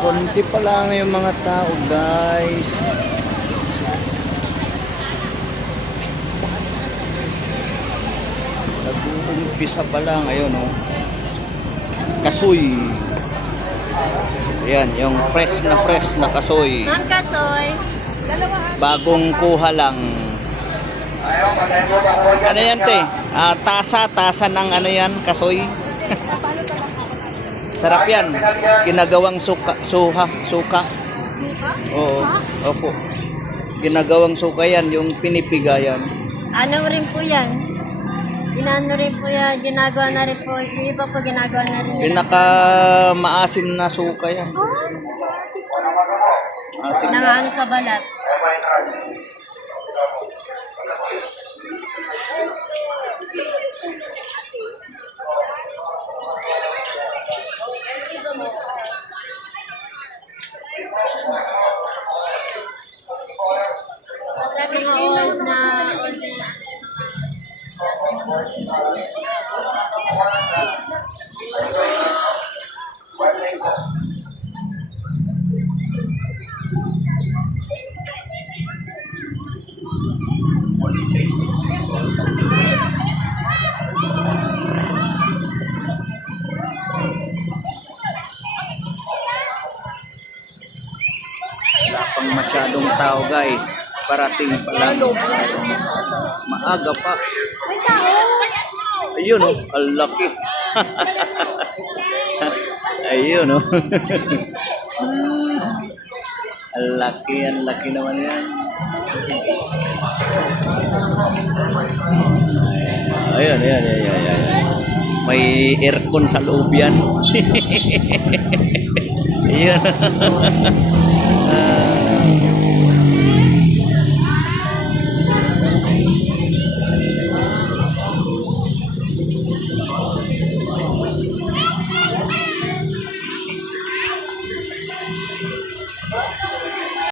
Konti pa lang yung mga tao, guys. Nag-uumpisa pa lang. Ayun, oh. Kasoy. Ayan, yung fresh na kasoy. Ang kasoy. Bagong kuha lang. Ano yan, te? Tasa ng ano yan, kasoy. Sarap yan. Ginagawang suka. Suka? Oo. Opo. Ginagawang suka yan, yung pinipiga yan. Ano rin po yan? Inano rin po yan. Ginagawa na rin po. Yung iba po ginagawa na rin. Pinaka maasim na suka yan. Maasim Na na. ano sa balat. Dating old na Wala pang masyadong tao, guys. Parating pa lang. Maaga pa. Ayun, oh. Ang laki. Ayun, oh. Ang laki naman yan. Ayun. May aircon sa loob yan. Ayun.